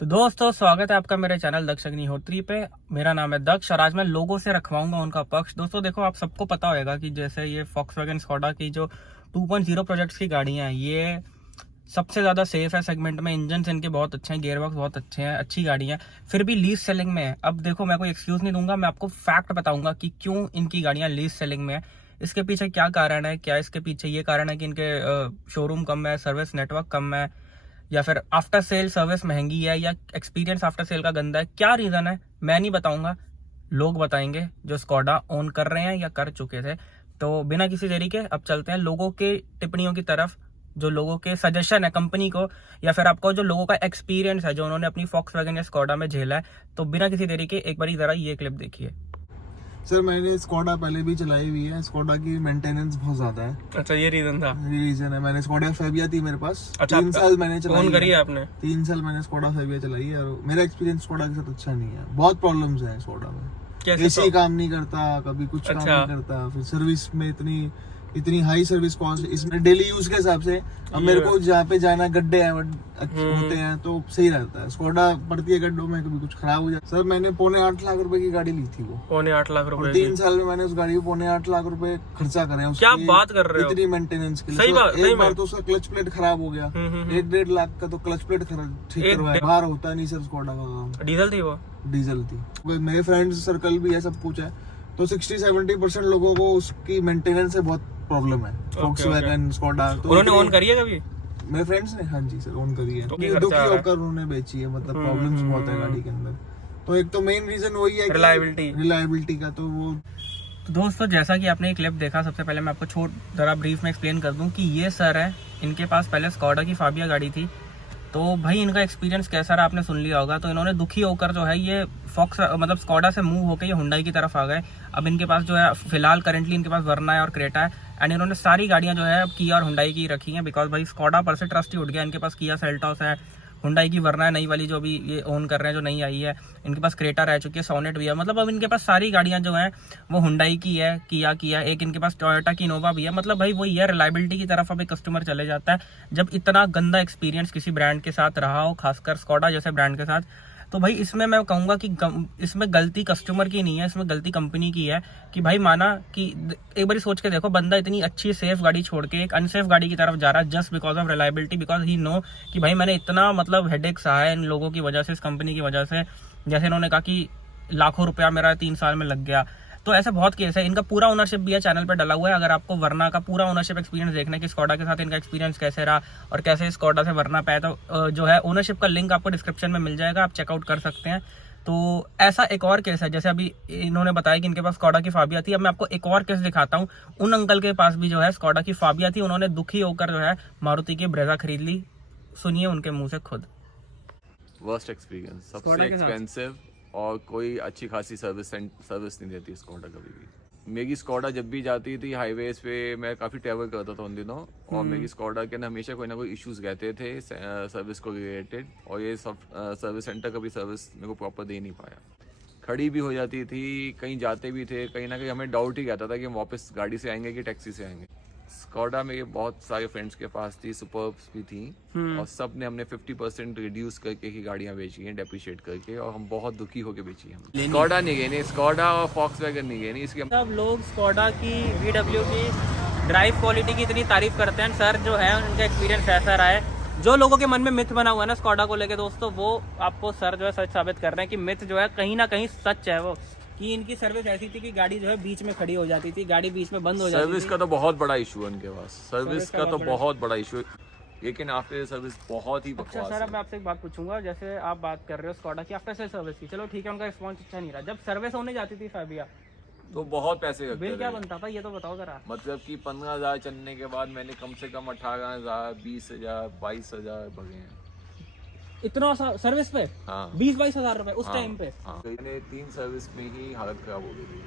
तो दोस्तों स्वागत है आपका मेरे चैनल दक्ष अग्निहोत्री पे। मेरा नाम है दक्ष और आज मैं लोगों से रखवाऊंगा उनका पक्ष। दोस्तों देखो, आप सबको पता होगा कि जैसे ये फॉक्सवैगन स्कोडा की जो 2.0 प्रोजेक्ट्स की गाड़ियां हैं, ये सबसे ज़्यादा सेफ है सेगमेंट में। इंजन इनके बहुत अच्छे हैं, गियरबॉक्स बहुत अच्छे हैं, अच्छी गाड़ी है, फिर भी लीज सेलिंग में है। अब देखो, मैं कोई एक्सक्यूज़ नहीं दूंगा, मैं आपको फैक्ट बताऊंगा कि क्यों इनकी गाड़ियाँ लीज सेलिंग में है। इसके पीछे क्या कारण है, क्या इसके पीछे ये कारण है कि इनके शोरूम कम है, सर्विस नेटवर्क कम है, या फिर आफ्टर सेल सर्विस महंगी है, या एक्सपीरियंस आफ्टर सेल का गंदा है, क्या रीज़न है मैं नहीं बताऊंगा, लोग बताएंगे जो स्कोडा ओन कर रहे हैं या कर चुके थे। तो बिना किसी देरी के अब चलते हैं लोगों के टिप्पणियों की तरफ, जो लोगों के सजेशन है कंपनी को, या फिर आपको जो लोगों का एक्सपीरियंस है जो उन्होंने अपनी फॉक्सवैगन या स्कोडा में झेला है। तो बिना किसी देरी के एक बार जरा ये क्लिप देखिए। सर मैंने स्कोडा पहले भी चलाई हुई है। स्कोडा की मेंटेनेंस बहुत ज्यादा है। अच्छा, ये रीजन था। ये रीजन है। मैंने स्कोडा फेबिया थी मेरे पास। अच्छा, 3 साल मैंने चलाई ओन करी है आपने? 3 साल मैंने स्कोडा फेबिया चलाई है और मेरा एक्सपीरियंस स्कोडा के साथ अच्छा नहीं है। बहुत प्रॉब्लम्स है स्कोडा में। कैसे? एसी काम नहीं करता, कभी कुछ काम नहीं करता, फिर सर्विस में इतनी हाई सर्विस कॉस्ट इसमें डेली यूज के हिसाब से। अब मेरे को जहाँ पे जाना, गड्ढे हैं होते हैं तो सही रहता है। स्कोडा पड़ती है गड्ढों में, कभी कुछ खराब हो जाता है। सर मैंने 8.25 लाख रुपए की गाड़ी ली थी। वो 8.25 लाख रुपए 3 साल में मैंने उस गाड़ी को 8.25 लाख रुपए खर्चा करे हैं। क्या बात कर रहे हो? इतनी मेंटेनेंस के लिए। एक बार तो उसका क्लच प्लेट खराब हो गया, 1-1.5 लाख का तो क्लच प्लेट ठीक करवाया। बाहर होता नहीं सर स्कोडा का काम। डीजल थी वो? डीजल थी। मेरे फ्रेंड्स सर्कल भी है, सब कुछ है। तो 60-70% लोगों को उसकी मेंटेनेंस से बहुत प्रॉब्लम है। फॉक्सवैगन स्कोडा तो उन्होंने ओन करी है कभी? मेरे फ्रेंड्स ने, हाँ जी सर, ओन करी है। दुखी होकर उन्होंने बेची है, मतलब प्रॉब्लम्स बहुत है गाड़ी के अंदर। तो एक तो मेन रीजन वही है रिलायबिलिटी का। तो वो तो दोस्तों, जैसा कि आपने एक क्लिप देखा, सबसे पहले मैं आपको जरा ब्रीफ में एक्सप्लेन कर दूं कि ये सर है, इनके पास पहले स्कोडा की फाबिया गाड़ी थी। तो भाई इनका एक्सपीरियंस कैसा रहा आपने सुन लिया होगा। तो इन्होंने दुखी होकर जो है ये स्कोडा से मूव होकर ये हुंडई की तरफ आ गए। अब इनके पास जो है फिलहाल करेंटली इनके पास वर्ना है और क्रेटा है, एंड इन्होंने सारी गाड़ियां जो है किया और हुंडई की रखी हैं। बिकॉज भाई स्कोडा पर से ट्रस्ट ही उठ गया। इनके पास किया सेल्टॉस है, हुंडई की वर्ना है नई वाली जो भी ये ओन कर रहे हैं, जो नई आई है। इनके पास क्रेटा रह चुकी है, सोनेट भी है। मतलब अब इनके पास सारी गाड़ियां जो हैं वो हुंडई की है, किया एक इनके पास टोयोटा की इनोवा भी है। मतलब भाई वही है, रिलायबिलिटी की तरफ अब एक कस्टमर चले जाता है जब इतना गंदा एक्सपीरियंस किसी ब्रांड के साथ रहा हो, खासकर स्कोडा जैसे ब्रांड के साथ। तो भाई इसमें मैं कहूँगा कि इसमें गलती कस्टमर की नहीं है, इसमें गलती कंपनी की है। कि भाई माना कि एक बार सोच के देखो, बंदा इतनी अच्छी सेफ गाड़ी छोड़ के एक अनसेफ गाड़ी की तरफ जा रहा है just because of reliability, because he know कि भाई मैंने इतना मतलब हेडेक सहा है इन लोगों की वजह से, इस कंपनी की वजह से। जैसे इन्होंने कहा कि लाखों रुपया मेरा 3 साल में लग गया। तो ऐसे बहुत केस है। इनका पूरा ओनरशिप भी है, चैनल पे डला हुआ है। अगर आपको वर्ना का पूरा ओनरशिप एक्सपीरियंस देखना है कि स्कोडा के साथ इनका एक्सपीरियंस कैसे रहा और कैसे स्कोडा से वर्ना पाया, तो जो है ओनरशिप का लिंक आपको डिस्क्रिप्शन में मिल जाएगा, आप चेकआउट कर सकते हैं। तो ऐसा एक और केस है, जैसे अभी इन्होंने बताया कि इनके पास स्कोडा की फाबिया थी। अब मैं आपको एक और केस दिखाता हूँ। उन अंकल के पास भी जो है स्कोडा की फाबिया थी, उन्होंने दुखी होकर जो है मारुति की ब्रेजा खरीद ली। सुनिए उनके मुंह से खुद। वर्स्ट एक्सपीरियंस, सबसे एक्सपेंसिव, और कोई अच्छी खासी सर्विस नहीं देती स्कोडा कभी भी। मेरी स्कोडा जब भी जाती थी हाईवेज पे, मैं काफ़ी ट्रैवल करता था उन दिनों, और मेरी स्कोडा के अंदर हमेशा कोई ना कोई इश्यूज रहते थे सर्विस को रिलेटेड, और ये सब सर्विस सेंटर कभी सर्विस मेरे को प्रॉपर दे नहीं पाया। खड़ी भी हो जाती थी, कहीं जाते भी थे, कहीं ना कहीं हमें डाउट ही रहता था कि हम वापस गाड़ी से आएंगे कि टैक्सी से आएंगे। स्कोडा में बहुत सारे फ्रेंड्स के पास थी, सुपर्ब्स भी थी, और सब ने हमने 50% रिड्यूस करके ही गाड़ियां बेची हैं, डेप्रिशिएट करके, और हम बहुत दुखी होकर बेची हैं। स्कोडा नहीं गई, स्कोडा और फॉक्सवैगन नहीं गई। इसके सब लोग स्कोडा की, VW की ड्राइव क्वालिटी की इतनी तारीफ करते हैं। सर जो है उनका एक्सपीरियंस ऐसा रहा है, जो लोगों के मन में मिथ बना हुआ है ना स्कोडा को लेके दोस्तों, वो आपको सर जो है सच साबित कर रहे हैं कि मिथ जो है कहीं ना कहीं सच है। वो कि इनकी सर्विस ऐसी थी कि गाड़ी जो है बीच में खड़ी हो जाती थी, गाड़ी बीच में बंद हो जाती थी। सर्विस का तो बहुत बड़ा इशू है उनके पास, सर्विस का तो बहुत बड़ा इशू है, लेकिन आफ्टर सर्विस बहुत ही बकवास है। अच्छा सर, अब मैं आपसे एक बात पूछूंगा। जैसे आप बात कर रहे हो स्कोडा की आफ्टर सेल सर्विस की, चलो ठीक है, उनका रिस्पॉन्स अच्छा नहीं रहा। जब सर्विस होने जाती थी फाबिया, तो बहुत पैसे बिल क्या बनता था ये तो बताओ जरा। मतलब कि 15,000 चलने के बाद मैंने कम से कम 18,000, 20,000, 22,000 भगे हैं। इतना सर्विस पे? हाँ। 20-22 हजार रुपए उस टाइम पे? हाँ। मैंने 3 सर्विस में ही हालत खराब हो गई थी।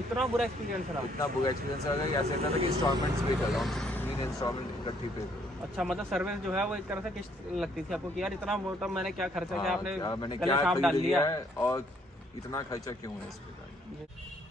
इतना बुरा एक्सपीरियंस रहा? इतना बुरा एक्सपीरियंस रहा कि ऐसा था कि इंस्टॉलमेंट्स पे चला, 3 इंस्टॉलमेंट इकट्ठी पे। अच्छा, मतलब सर्विस जो है वो एक तरह से किस्त लगती थी आपको कि यार इतना मोटा मैंने क्या खर्चा किया, आपने मैंने क्या डाल लिया है और इतना खर्चा क्यों है इस पे।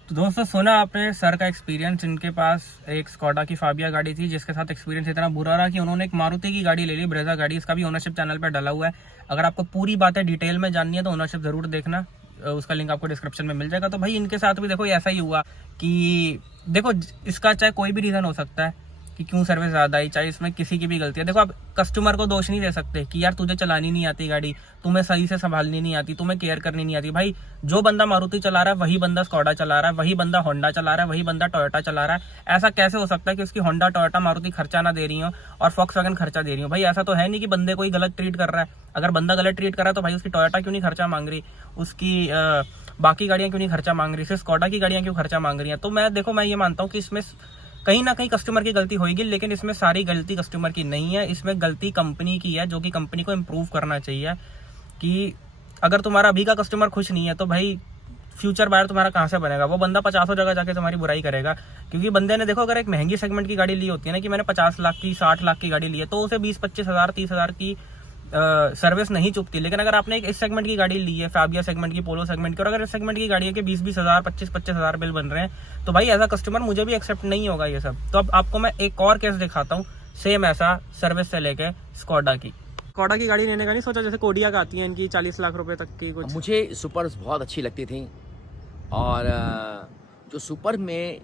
तो दोस्तों सुना आपने सर का एक्सपीरियंस। इनके पास एक स्कॉडा की फाबिया गाड़ी थी जिसके साथ एक्सपीरियंस इतना बुरा रहा कि उन्होंने एक मारुति की गाड़ी ले ली, ब्रेजा गाड़ी। इसका भी ओनरशिप चैनल पे डाला हुआ है। अगर आपको पूरी बातें डिटेल में जाननी है तो ओनरशिप जरूर देखना, उसका लिंक आपको डिस्क्रिप्शन में मिल जाएगा। तो भाई इनके साथ भी देखो ऐसा ही हुआ कि देखो इसका चाहे कोई भी रीज़न हो सकता है कि क्यों सर्विस ज़्यादा आई, चाहे इसमें किसी की भी गलती है। देखो आप कस्टमर को दोष नहीं दे सकते कि यार तुझे चलानी नहीं आती गाड़ी, तुम्हें सही से संभालनी नहीं आती, तुम्हें केयर करनी नहीं आती। भाई जो बंदा मारुति चला रहा है वही बंदा स्कॉडा चला रहा है, वही बंदा होंडा चला रहा है, वही बंदा टोयोटा चला रहा है। ऐसा कैसे हो सकता है कि उसकी होंडा टोयोटा मारुति खर्चा ना दे रही हो और फॉक्सवैगन खर्चा दे रही हो? भाई ऐसा तो है नहीं कि बंदे कोई गलत ट्रीट कर रहा है। अगर बंदा गलत ट्रीट कर रहा है तो भाई उसकी टोयोटा क्यों नहीं खर्चा मांग रही, उसकी बाकी गाड़ियां क्यों नहीं खर्चा मांग रही, सिर्फ स्कॉडा की गाड़ियां क्यों खर्चा मांग रही हैं? तो मैं ये मानता हूँ कि इसमें कहीं ना कहीं कस्टमर की गलती होगी, लेकिन इसमें सारी गलती कस्टमर की नहीं है, इसमें गलती कंपनी की है, जो कि कंपनी को इम्प्रूव करना चाहिए। कि अगर तुम्हारा अभी का कस्टमर खुश नहीं है तो भाई फ्यूचर बायर तुम्हारा कहाँ से बनेगा? वो बंदा 50 जगह जाके तुम्हारी बुराई करेगा। क्योंकि बंदे ने देखो अगर एक महंगी सेगमेंट की गाड़ी ली होती है ना, कि मैंने 50 लाख की 60 लाख की गाड़ी ली है, तो उसे 20-25 हज़ार 30 हज़ार की सर्विस नहीं चुकती। लेकिन अगर आपने एक इस सेगमेंट की गाड़ी ली है, फाबिया सेगमेंट की, पोलो सेगमेंट की, और अगर इस सेगमेंट की गाड़ी है कि 20-20 हज़ार 25-25 हज़ार बिल बन रहे हैं, तो भाई एज अ कस्टमर मुझे भी एक्सेप्ट नहीं होगा ये सब। तो अब आपको मैं एक और केस दिखाता हूँ सेम ऐसा सर्विस से लेके स्कॉडा की। स्कॉडा की गाड़ी लेने का नहीं सोचा? जैसे कोडिया का आती है इनकी 40 लाख रुपए तक की कुछ। मुझे सुपर बहुत अच्छी लगती थी, और जो सुपर में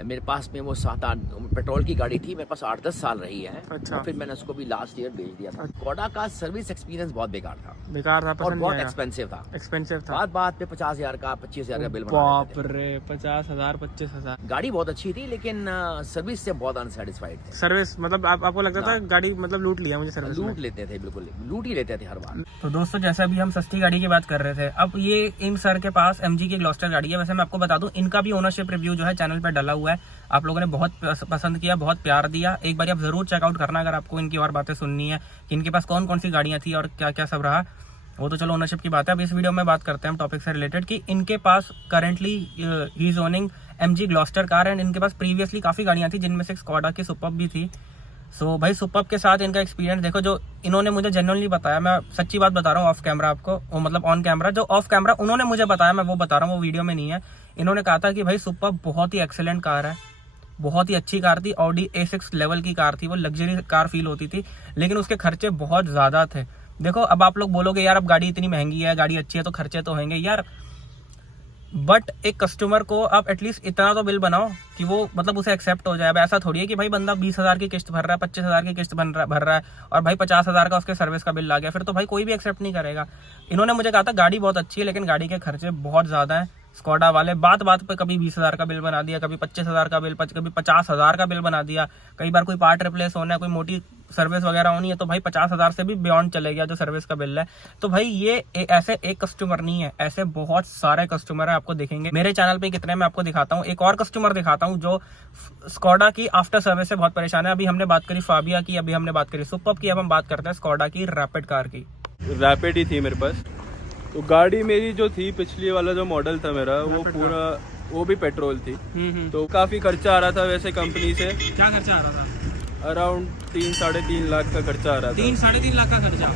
मेरे पास में वो 7-8 पेट्रोल की गाड़ी थी, मेरे पास 8-10 साल रही है। अच्छा। और फिर मैंने उसको भी लास्ट ईयर बेच दिया था। स्कॉडा का सर्विस एक्सपीरियंस बहुत बेकार था, पसंद और बहुत नहीं आया। एक्सपेंसिव था। एक्सपेंसिव था। बात पे 50,000 का 25,000 का बिल बना बाप देते थे। रे, 50,000 25,000। गाड़ी बहुत अच्छी थी, लेकिन सर्विस से बहुत अनसेटिस्फाइड थे। सर्विस मतलब आपको लगता था गाड़ी मतलब लूट लिया मुझे सर्विस में? लूट लेते थे, बिल्कुल लूट ही लेते थे हर बार। तो दोस्तों जैसे अभी हम सस्ती गाड़ी की बात कर रहे थे, अब ये इन सर के पास MG की ग्लॉस्टर गाड़ी है। वैसे मैं आपको बता दूं इनका भी ओनरशिप रिव्यू जो है चैनल पे डाला हुआ है। आप लोगों ने बहुत पसंद किया, बहुत प्यार दिया। एक बार आप जरूर चेकआउट करना अगर आपको इनकी और बातें सुननी है कि इनके पास कौन कौन सी गाड़ियां थी और क्या क्या सब रहा। वो तो चलो ओनरशिप की बात है। अब इस वीडियो में बात करते हैं हम टॉपिक से रिलेटेड कि इनके पास करेंटली ही is owning MG Gloster car, and इनके पास प्रीवियसली काफ़ी गाड़ियाँ थी जिनमें से स्कॉडा की सुपर्ब भी थी। सो भाई सुपर्ब के साथ इनका एक्सपीरियंस देखो, जो इन्होंने मुझे जेन्युइनली बताया, मैं सच्ची बात बता रहा हूँ ऑफ कैमरा आपको, वो मतलब ऑन कैमरा, जो ऑफ कैमरा उन्होंने मुझे बताया मैं वो बता रहा हूँ, वो वीडियो में नहीं है। इन्होंने कहा था कि भाई सुपर्ब बहुत ही एक्सेलेंट कार है, बहुत ही अच्छी कार थी, ऑडी A6 लेवल की कार थी, वो लग्जरी कार फील होती थी, लेकिन उसके खर्चे बहुत ज़्यादा थे। देखो अब आप लोग बोलोगे यार अब गाड़ी इतनी महंगी है, गाड़ी अच्छी है तो खर्चे तो होंगे यार, बट एक कस्टमर को आप एटलीस्ट इतना तो बिल बनाओ कि वो मतलब उसे एक्सेप्ट हो जाए। अब ऐसा थोड़ी है कि भाई बंदा 20,000 की किस्त भर रहा है, 25,000 की किस्त भर रहा है और भाई 50,000 का उसके सर्विस का बिल आ गया, फिर तो भाई कोई भी एक्सेप्ट नहीं करेगा। इन्होंने मुझे कहा था गाड़ी बहुत अच्छी है लेकिन गाड़ी के खर्चे बहुत ज़्यादा हैं। स्कॉडा वाले बात पे कभी 20,000 का बिल बना दिया, कभी 25,000 का बिल, कभी 50,000 का बिल बना दिया। कई बार कोई पार्ट रिप्लेस होना है, कोई मोटी सर्विस वगैरह होनी है तो भाई 50,000 से भी बियॉन्ड चले गया जो सर्विस का बिल है। तो भाई ये ऐसे एक कस्टमर नहीं है, ऐसे बहुत सारे कस्टमर है, आपको दिखेंगे मेरे चैनल पे कितने मैं आपको दिखाता हूँ। एक और कस्टमर दिखाता हूँ जो स्कॉडा की आफ्टर सर्विस से बहुत परेशान है। अभी हमने बात करी फाबिया की, अभी हमने बात करी सुपर्ब की, अब हम बात करते हैं स्कॉडा की रैपिड कार की। रैपिड ही थी मेरे पास। तो गाड़ी मेरी जो थी, पिछली वाला जो मॉडल था मेरा, वो पूरा वो भी पेट्रोल थी। तो काफ़ी खर्चा आ रहा था वैसे कंपनी से। क्या खर्चा आ रहा था? अराउंड 3-3.5 लाख का खर्चा आ रहा था। 3-3.5 लाख का खर्चा।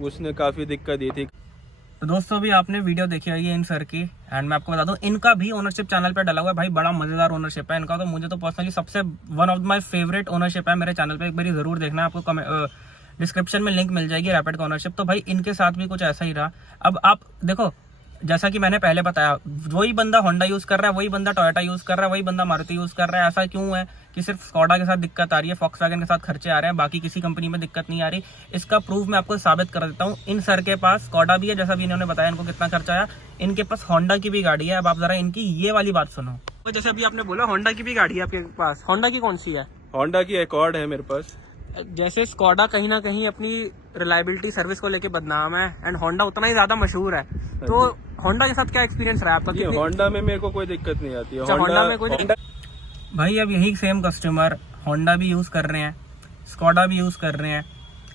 उसने काफ़ी दिक्कत दी थी। तो दोस्तों अभी आपने वीडियो देखी होगी इन सर की, एंड मैं आपको बता दूं इनका भी ओनरशिप चैनल पे डाला हुआ है। भाई बड़ा मजेदार ओनरशिप है इनका, तो मुझे तो पर्सनली सबसे one of my favourite ownership है मेरे चैनल पे। एक बार जरूर देखना, आपको डिस्क्रिप्शन में लिंक मिल जाएगी रैपिड का ओनरशिप। तो भाई इनके साथ भी कुछ ऐसा ही रहा। अब आप देखो जैसा कि मैंने पहले बताया, वही बंदा होंडा यूज कर रहा है, वही बंदा टोयोटा यूज कर रहा है, वही बंदा मारुति यूज कर रहा है। ऐसा क्यों है कि सिर्फ स्कॉडा के साथ दिक्कत आ रही है, फॉक्सवैगन के साथ खर्चे आ रहे हैं, बाकी किसी कंपनी में दिक्कत नहीं आ रही? इसका प्रूफ मैं आपको साबित कर देता हूँ। इन सर के पास स्कॉडा भी है, जैसा भी इन्होंने बताया इनको कितना खर्चा आया। इनके पास होंडा की भी गाड़ी है। अब आप जरा इनकी ये वाली बात सुनो। तो जैसे अभी आपने बोला होंडा की भी गाड़ी है आपके पास, होंडा की कौन सी है? होंडा की एकॉर्ड है मेरे पास। जैसे स्कॉडा कहीं ना कहीं अपनी रिलायबिलिटी सर्विस को लेके बदनाम है, एंड होंडा उतना ही ज्यादा मशहूर है, तो होंडा के साथ क्या एक्सपीरियंस रहा है आपका? होंडा में मेरे को कोई दिक्कत नहीं आती है। होंडा में कोई भाई अब यही सेम कस्टमर होंडा भी यूज कर रहे हैं, स्कॉडा भी यूज कर रहे हैं,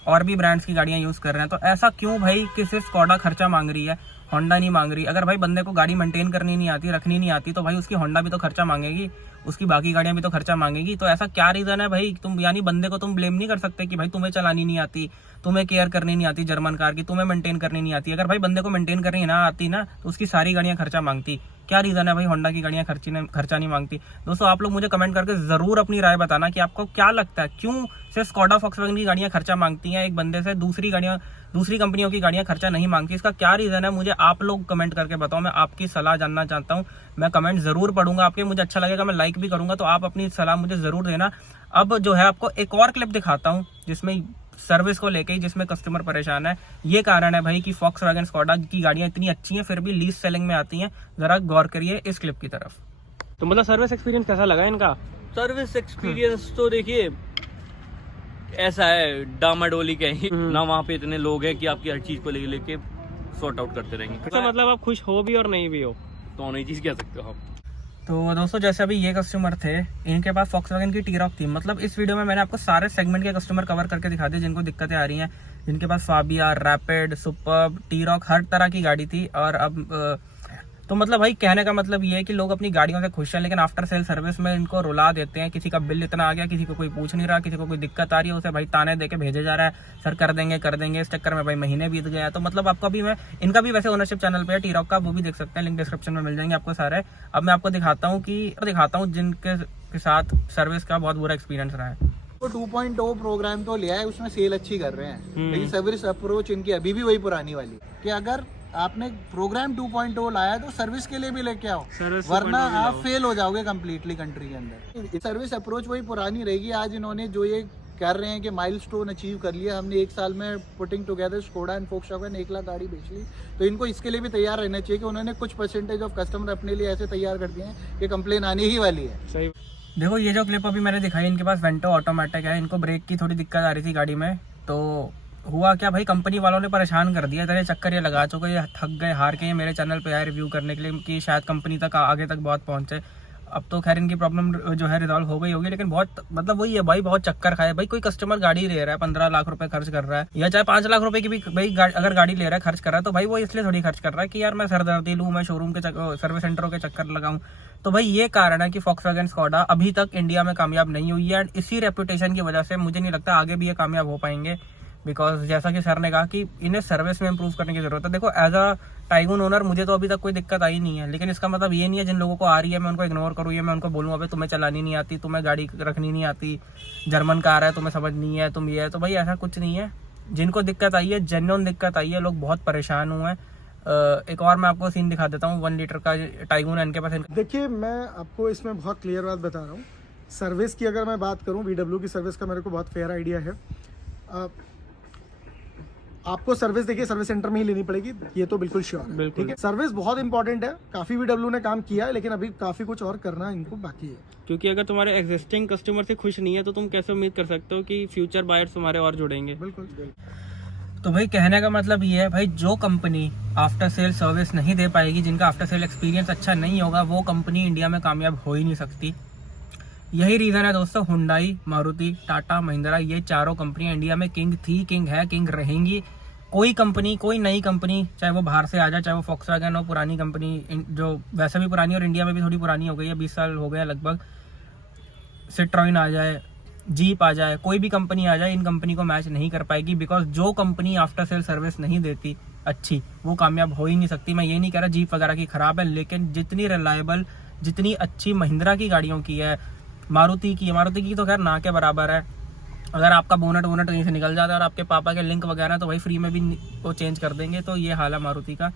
और भी ब्रांड्स की गाड़ियां यूज कर रहे हैं। तो ऐसा क्यों भाई कि सिर्फ स्कॉडा खर्चा मांग रही है, होंडा नहीं मांग रही? अगर भाई बंदे को गाड़ी मेंटेन करनी नहीं आती, रखनी नहीं आती, तो भाई उसकी होंडा भी तो खर्चा मांगेगी। उसकी बाकी गाड़ियां भी तो खर्चा मांगेगी। तो ऐसा क्या रीजन है भाई, तुम यानी बंदे को तुम ब्लेम नहीं कर सकते कि भाई तुम्हें चलानी नहीं आती, तुम्हें केयर करनी नहीं आती जर्मन कार की, तुम्हें मेंटेन करनी नहीं आती। अगर भाई बंदे को मेंटेन करनी ना आती ना तो उसकी सारी गाड़ियां खर्चा मांगती। क्या रीजन है भाई होंडा की गाड़ियां खर्चा नहीं मांगती? दोस्तों आप लोग मुझे कमेंट करके जरूर अपनी राय बताना कि आपको क्या लगता है क्यों सिर्फ स्कोडा फॉक्सवैगन की गाड़ियां खर्चा मांगती हैं एक बंदे से, दूसरी कंपनियों की गाड़ियां खर्चा नहीं मांगती। इसका क्या रीजन है मुझे आप लोग कमेंट करके बताओ, मैं आपकी सलाह जानना चाहता हूँ। मैं कमेंट जरूर पढ़ूंगा आपके, मुझे अच्छा लगेगा, मैं लाइक भी करूंगा, तो आप अपनी सलाह मुझे जरूर देना। अब जो है आपको एक और क्लिप दिखाता हूँ जिसमें सर्विस को लेके ही जिसमें कस्टमर परेशान है। ये कारण है भाई कि फॉक्सवैगन स्कोडा की गाड़ियां इतनी अच्छी हैं फिर भी लीस्ट सेलिंग में आती हैं। जरा गौर करिए इस क्लिप की तरफ। तो मतलब सर्विस एक्सपीरियंस कैसा लगा इनका? सर्विस एक्सपीरियंस तो देखिए ऐसा है, डामाडोली कहीं ना, वहाँ पे इतने लोग हैं कि आपकी हर चीज को लेके सॉर्ट आउट करते रहेंगे। तो मतलब आप खुश हो भी और नहीं भी हो, दोनों ही चीज कह सकते हो आप। तो दोस्तों जैसे अभी ये कस्टमर थे, इनके पास फॉक्सवैगन की टी-रॉक थी। मतलब इस वीडियो में मैंने आपको सारे सेगमेंट के कस्टमर कवर करके दिखा दिए जिनको दिक्कतें आ रही हैं, जिनके पास फाबिया, रैपिड, सुपर्ब, टी-रॉक हर तरह की गाड़ी थी। और अब तो मतलब भाई कहने का मतलब ये है कि लोग अपनी गाड़ियों से खुश हैं लेकिन आफ्टर सेल सर्विस में इनको रुला देते हैं। किसी का बिल इतना आ गया, किसी को कोई पूछ नहीं रहा, किसी को कोई दिक्कत आ रही है उसे भाई ताने देके भेजे जा रहा है, सर कर देंगे। इस चक्कर में भाई महीने बीत गया। तो मतलब आपको भी मैं इनका भी वैसे ओनरशिप चैनल पे है टी-रॉक का, वो भी देख सकते हैं, लिंक डिस्क्रिप्शन में मिल जाएंगे आपको सारे। अब मैं आपको दिखाता हूँ जिनके साथ सर्विस का बहुत बुरा एक्सपीरियंस रहा है। वो 2.0 प्रोग्राम तो लिया है, उसमें सेल अच्छी कर रहे हैं, लेकिन सर्विस अप्रोच इनकी अभी भी वही पुरानी वाली कि अगर आपने प्रोग्राम 2.0 लाया तो सर्विस के लिए भी लेके आओ, वरना आप फेल हो जाओगे कंप्लीटली कंट्री के अंदर। सर्विस अप्रोच वही पुरानी रहेगी। आज इन्होंने जो ये कर रहे हैं कि माइलस्टोन अचीव कर लिया, हमने 1 साल में putting together Skoda and Volkswagen 1 lakh गाड़ी बेच ली, तो इनको इसके लिए भी तैयार रहना चाहिए कि उन्होंने कुछ परसेंटेज ऑफ कस्टमर अपने लिए ऐसे तैयार कर दिए हैं कि कंप्लेन आनी ही वाली है। सही। देखो ये जो क्लिप अभी मैंने दिखाई, इनके पास वेंटो ऑटोमेटिक है, इनको ब्रेक की थोड़ी दिक्कत आ रही थी गाड़ी में। तो हुआ क्या भाई, कंपनी वालों ने परेशान कर दिया, तेरे चक्कर ये लगा चुके, ये थक गए, हार के ये मेरे चैनल पे आए रिव्यू करने के लिए कि शायद कंपनी तक आगे तक बहुत पहुंचे। अब तो खैर इनकी प्रॉब्लम जो है रिजॉल्व हो गई होगी, लेकिन बहुत मतलब वही है भाई, बहुत चक्कर खाए भाई। कोई कस्टमर गाड़ी ले रहा है 15 लाख रुपए खर्च कर रहा है, या चाहे 5 लाख रुपए की भी भाई अगर गाड़ी ले रहा है खर्च कर रहा है, तो भाई वो इसलिए थोड़ी खर्च कर रहा है कि यार मैं सरदर्दी लूँ, मैं शोरूम के सर्विस सेंटरों के चक्कर लगाऊं। तो भाई ये कारण है कि फॉक्सवैगन स्कोडा अभी तक इंडिया में कामयाब नहीं हुई है। एंड इसी रेपुटेशन की वजह से मुझे नहीं लगता आगे भी ये कामयाब हो पाएंगे, बिकॉज जैसा कि सर ने कहा कि इन्हें सर्विस में इंप्रूव करने की जरूरत है। देखो एज अ टाइगून ओनर मुझे तो अभी तक कोई दिक्कत आई नहीं है, लेकिन इसका मतलब ये नहीं है जिन लोगों को आ रही है मैं उनको इग्नोर करूँ, ये मैं उनको बोलूँ अबे तुम्हें चलानी नहीं आती, तुम्हें गाड़ी रखनी नहीं आती, जर्मन कार है तुम्हें समझ नहीं है, तुम ये है। तो भाई ऐसा कुछ नहीं है, जिनको दिक्कत आई है, जेन्युइन दिक्कत आई है, लोग बहुत परेशान हुए हैं। एक और मैं आपको सीन दिखा देता हूँ, 1 लीटर का टाइगून है इनके पास। देखिए मैं आपको इसमें बहुत क्लियर बात बता रहा हूँ। सर्विस की अगर मैं बात करूँ, VW की सर्विस का मेरे को बहुत फेयर आइडिया है। आपको सर्विस देखिए सर्विस सेंटर में ही लेनी पड़ेगी, ये तो बिल्कुल श्योर है, ठीक है। सर्विस बहुत इंपॉर्टेंट है, काफी VW ने काम किया है, लेकिन अभी काफी कुछ और करना इनको बाकी है। क्योंकि अगर तुम्हारे एग्जिस्टिंग कस्टमर से खुश नहीं है तो तुम कैसे उम्मीद कर सकते हो कि फ्यूचर बायर्स तुम्हारे और जुड़ेंगे? बिल्कुल। तो भाई कहने का मतलब ये है भाई, जो कंपनी आफ्टर सेल सर्विस नहीं दे पाएगी, जिनका आफ्टर सेल एक्सपीरियंस अच्छा नहीं होगा, वो कंपनी इंडिया में कामयाब हो ही नहीं सकती। यही रीज़न है दोस्तों, हुंडई, मारुति, टाटा, महिंद्रा, ये चारों कंपनियां इंडिया में किंग थी, किंग है, किंग रहेंगी। कोई कंपनी, कोई नई कंपनी, चाहे वो बाहर से आ जाए, चाहे वो फॉक्सवैगन हो, पुरानी कंपनी जो वैसे भी पुरानी और इंडिया में भी थोड़ी पुरानी हो गई है, 20 साल हो गया लगभग, सिट्रोइन आ जाए, जीप आ जाए, कोई भी कंपनी आ जाए, इन कंपनी को मैच नहीं कर पाएगी। बिकॉज जो कंपनी आफ्टर सेल सर्विस नहीं देती अच्छी, वो कामयाब हो ही नहीं सकती। मैं ये नहीं कह रहा जीप वगैरह की खराब है, लेकिन जितनी रिलायबल, जितनी अच्छी महिंद्रा की गाड़ियों की है, मारुति की तो खैर ना के बराबर है। अगर आपका बोनट कहीं से निकल जाता है और आपके पापा के लिंक वगैरह तो भाई फ्री में भी वो चेंज कर देंगे। तो ये हाल है मारुति का,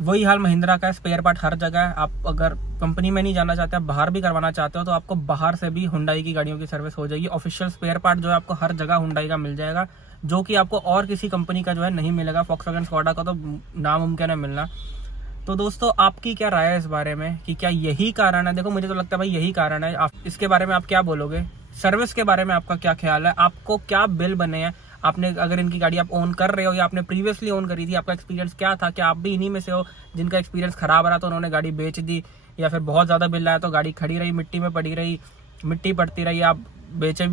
वही हाल महिंद्रा का है। स्पेयर पार्ट हर जगह है। आप अगर कंपनी में नहीं जाना चाहते, आप बाहर भी करवाना चाहते हो, तो आपको बाहर से भी हुंडई की गाड़ियों की सर्विस हो जाएगी। ऑफिशियल स्पेयर पार्ट जो है आपको हर जगह हुंडई का मिल जाएगा, जो कि आपको और किसी कंपनी का जो है नहीं मिलेगा। फॉक्सवैगन स्कोडा का तो नामुमकिन है मिलना। तो दोस्तों आपकी क्या राय है इस बारे में कि क्या यही कारण है? देखो मुझे तो लगता है भाई यही कारण है। आप इसके बारे में आप क्या बोलोगे? सर्विस के बारे में आपका क्या ख्याल है? आपको क्या बिल बने हैं? आपने अगर इनकी गाड़ी आप ओन कर रहे हो या आपने प्रीवियसली ओन करी थी, आपका एक्सपीरियंस क्या था? क्या आप भी इन्हीं में से हो जिनका एक्सपीरियंस खराब रहा तो उन्होंने गाड़ी बेच दी, या फिर बहुत ज़्यादा बिल आया तो गाड़ी खड़ी रही, मिट्टी में पड़ी रही, मिट्टी पड़ती रही, आप बेचे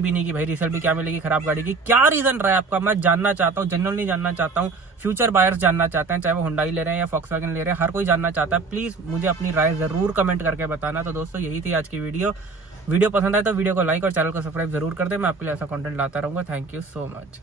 भी नहीं कि भाई रीसेल भी क्या मिलेगी खराब गाड़ी की, क्या रीजन रहा है आपका, मैं जानना चाहता हूँ, जनरली जानना चाहता हूँ, फ्यूचर बायर्स जानना चाहते हैं, चाहे वो हुंडई ले रहे हैं या फॉक्सवैगन ले रहे हैं, हर कोई जानना चाहता है। प्लीज मुझे अपनी राय जरूर कमेंट करके बताना। तो दोस्तों यही थी आज की वीडियो पसंद आए तो वीडियो को लाइक और चैनल को सब्सक्राइब जरूर कर दे, मैं आपके लिए ऐसा कंटेंट लाता रहूंगा। Thank you so much.